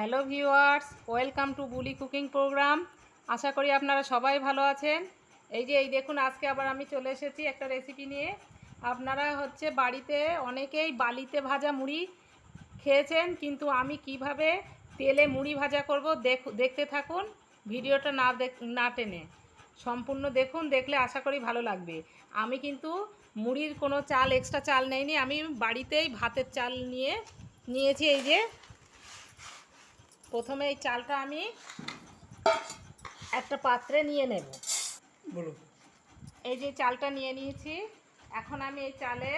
Hello viewers, welcome to Buli cooking programme. আশা করি আপনারা সবাই ভালো আছেন। এই যে, এই দেখুন, আজকে আবার আমি চলে এসেছি একটা রেসিপি নিয়ে। আপনারা হচ্ছে বাড়িতে অনেকেই বালিতে ভাজা মুড়ি খেয়েছেন, কিন্তু আমি কীভাবে তেলে মুড়ি ভাজা করব দেখ, দেখতে থাকুন, ভিডিওটা না দেখ, না টেনে। সম্পূর্ণ দেখুন, দেখলে আশা করি ভালো লাগবে। আমি কিন্তু মুড়ির কোনো চাল এক্সট্রা চাল নেইনি, আমি বাড়িতেই ভাতের চাল নিয়ে, নিয়েছি এই যে প্রথমে এই চালটা আমি একটা পাত্রে নিয়ে নেব। বলুন। এই যে চালটা নিয়ে নিয়েছি এখন আমি এই চালে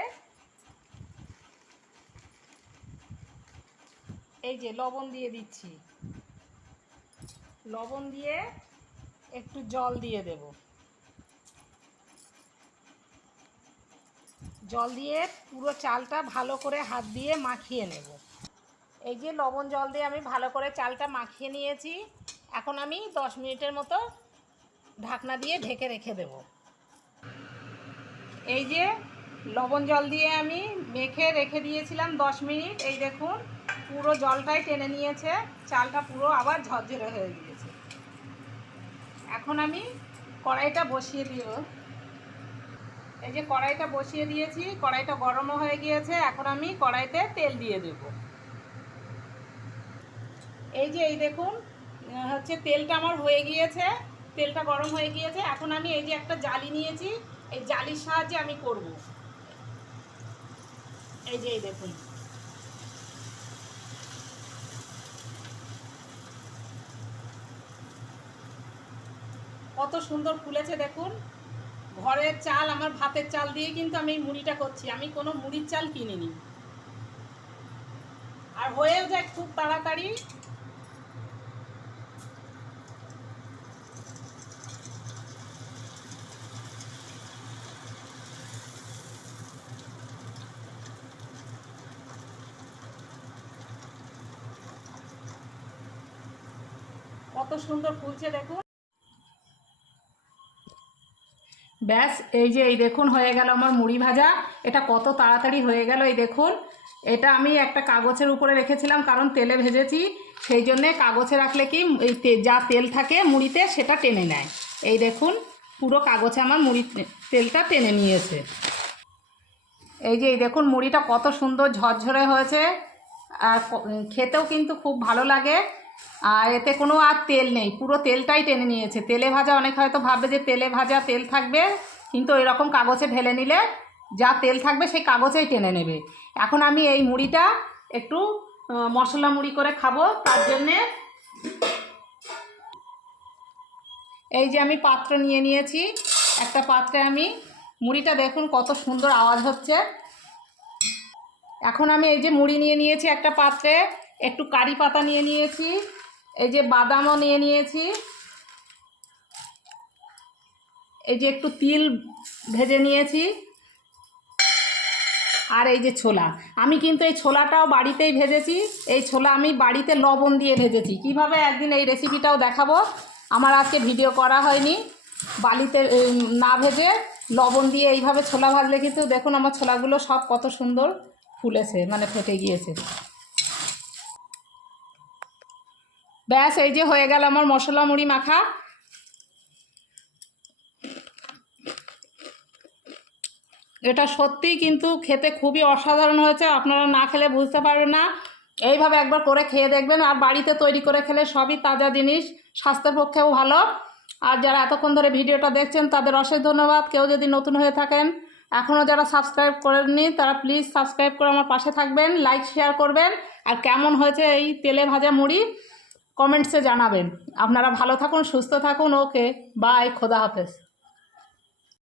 এই যে লবণ দিয়ে দিচ্ছি। লবণ দিয়ে একটু জল দিয়ে দেব। জল দিয়ে পুরো চালটা ভালো করে হাত দিয়ে মাখিয়ে নেব। এই যে লবণ জল দিয়ে আমি ভালো করে চালটা মাখিয়ে নিয়েছি। এখন আমি দশ মিনিটের মতো ঢাকনা দিয়ে ঢেকে রেখে দেব। এই যে লবণ জল দিয়ে আমি মেখে রেখে দিয়েছিলাম দশ মিনিট। এই দেখুন, পুরো জলটাই টেনে নিয়েছে। চালটা পুরো আবার ঝরঝরে হয়ে গিয়েছে। এখন আমি কড়াইটা বসিয়ে দিব। এই যে কড়াইটা বসিয়ে দিয়েছি, কড়াইটা গরমও হয়ে গিয়েছে। এখন আমি কড়াইতে তেল দিয়ে দেবো। এই যে এই দেখুন হচ্ছে তেলটা আমার হয়ে গিয়েছে, তেলটা গরম হয়ে গিয়েছে। এখন আমি এই যে একটা জালি নিয়েছি, এই জালির সাহায্যে আমি করব। এই যে এই দেখুন। কত সুন্দর ফুলেছে দেখুন। ঘরের চাল, আমার ভাতের চাল দিয়ে কিন্তু আমি এই মুড়িটা করছি। আমি কোনো মুড়ির চাল কিনিনি। আর হয়েও যায় খুব তাড়াতাড়ি। কত সুন্দর ফুলছে দেখুন। ব্যাস, এই যে, এই দেখুন, হয়ে গেল আমার মুড়ি ভাজা। এটা কত তাড়াতাড়ি হয়ে গেল, এই দেখুন। এটা আমি একটা কাগজের উপরে রেখেছিলাম, কারণ তেলে ভেজেছি। সেই জন্যে কাগজে রাখলে কি, এই যা তেল থাকে মুড়িতে, সেটা টেনে নেয়। এই দেখুন, পুরো কাগজে আমার মুড়ি, তেলটা টেনে নিয়েছে। এই যে, এই দেখুন, মুড়িটা কত সুন্দর ঝরঝরে হয়েছে। আর খেতেও কিন্তু খুব ভালো লাগে। আর এতে কোনো আর তেল নেই, পুরো তেলটাই টেনে নিয়েছে। তেলে ভাজা অনেক হয়তো ভাববে যে তেলে ভাজা তেল থাকবে, কিন্তু এরকম কাগজে ঢেলে নিলে যা তেল থাকবে সেই কাগজেই টেনে নেবে। এখন আমি এই মুড়িটা একটু মশলা মুড়ি করে খাব, তার জন্যে এই যে আমি পাত্র নিয়ে নিয়েছি। একটা পাত্রে আমি, মুড়িটা দেখুন কত সুন্দর আওয়াজ হচ্ছে। এখন আমি এই যে মুড়ি নিয়ে নিয়েছি একটা পাত্রে একটু কারি পাতা নিয়ে নিয়েছি, এই যে বাদামও নিয়ে নিয়েছি, এই যে একটু তিল ভেজে নিয়েছি, আর এই যে ছোলা। আমি কিন্তু এই ছোলাটাও বাড়িতেই ভেজেছি, এই ছোলা আমি বাড়িতে লবণ দিয়ে ভেজেছি। কীভাবে একদিন এই রেসিপিটাও দেখাবো, আমার আজকে ভিডিও করা হয়নি। বালিতে না ভেজে লবণ দিয়ে এইভাবে ছোলা ভাজলে কিন্তু দেখুন আমার ছোলাগুলো সব কত সুন্দর ফুলেছে মানে ফেটে গিয়েছে। ব্যাস, এই যে হয়ে গেল আমার মশলা মুড়ি মাখা। এটা সত্যিই কিন্তু খেতে খুবই অসাধারণ হয়েছে, আপনারা না খেলে বুঝতে পারবেন না। এইভাবে একবার করে খেয়ে দেখবেন, আর বাড়িতে তৈরি করে খেলে সবই তাজা জিনিস, স্বাস্থ্যের পক্ষেও ভালো। আর যারা এতক্ষণ ধরে ভিডিওটা দেখছেন, তাদের অশেষ ধন্যবাদ। কেউ যদি নতুন হয়ে থাকেন, এখনও যারা সাবস্ক্রাইব করেননি, তারা প্লিজ সাবস্ক্রাইব করে আমার পাশে থাকবেন, লাইক, শেয়ার করবেন। আর কেমন হয়েছে এই তেলে ভাজা মুড়ি? কমেন্টসে জানাবেন। আপনারা ভালো থাকুন সুস্থ থাকুন ওকে বাই খোদা হাফেজ।